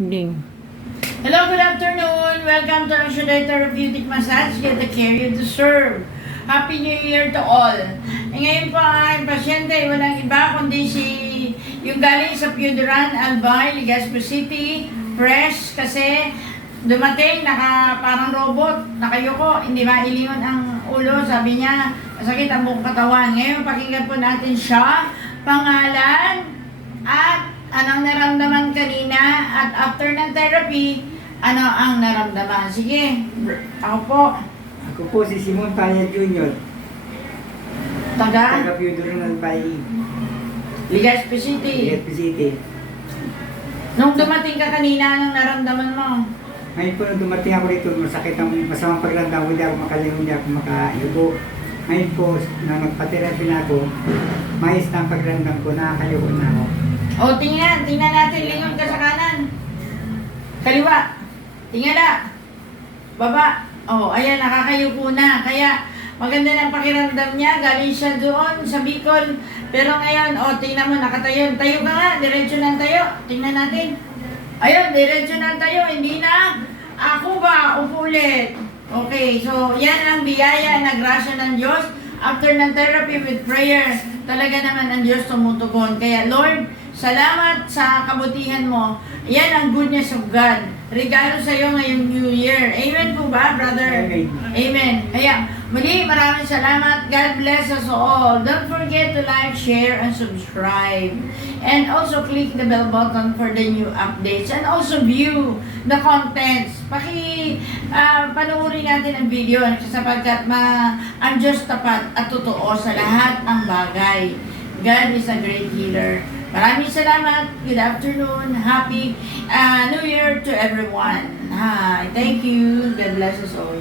Ding. Hello, good afternoon. Welcome to Ancient Therapeutic Massage. Get the care you deserve. Happy New Year to all. Ngayon po ang pasyente, walang iba kundi yung galing sa Piuduran, Albay, Legazpi City, fresh kasi dumating, parang robot, nakayuko, hindi mailingon ang ulo, sabi niya, masakit ang buong katawan. Ngayon, pakinggan po natin siya, pangalan, at anong naramdaman kanina, at after ng therapy, ano ang naramdaman. Sige, ako po. Ako po si Simon Paya Jr. Taga Taga-Piuduran Albay, Legazpi City. Legazpi City. Nung dumating ka kanina, anong naramdaman mo? Ngayon po nung dumating ako dito, masakit ang masamang pagramdam ko, hindi ako makalingon, hindi ako makayuko. Ngayon po, na nagpa-therapy na ako, mais na ang pagramdam ko, nakakayuko na ako. O, tingnan natin, lingon ka sa kanan. Kaliwa. Tingnan na. Baba. O, ayan, nakakayuko na. Kaya, maganda na ang pakiramdam niya. Galing siya doon sa Bicol. Pero ngayon, o, tingnan mo, nakatayo. Tayo ka nga, diretso ng tayo. Tingnan natin. Ayun, diretso ng tayo. Hindi na. Ako ba? Upo ulit. Okay, so, yan ang biyaya na grasya ng Diyos. After ng therapy with prayer, talaga naman ang Diyos tumutugon. Kaya, Lord, salamat sa kabutihan mo. Yan ang goodness of God. Regalo sa iyo ngayong New Year. Amen po ba, brother? Amen. Amen. Kaya, muli, maraming salamat. God bless us all. Don't forget to like, share, and subscribe. And also, click the bell button for the new updates. And also, view the contents. Panuorin natin ang video sapagkat ang Diyos tapat at totoo sa lahat ang bagay. God is a great healer. Maraming salamat. Good afternoon. Happy New Year to everyone. Hi. Thank you. God bless us all.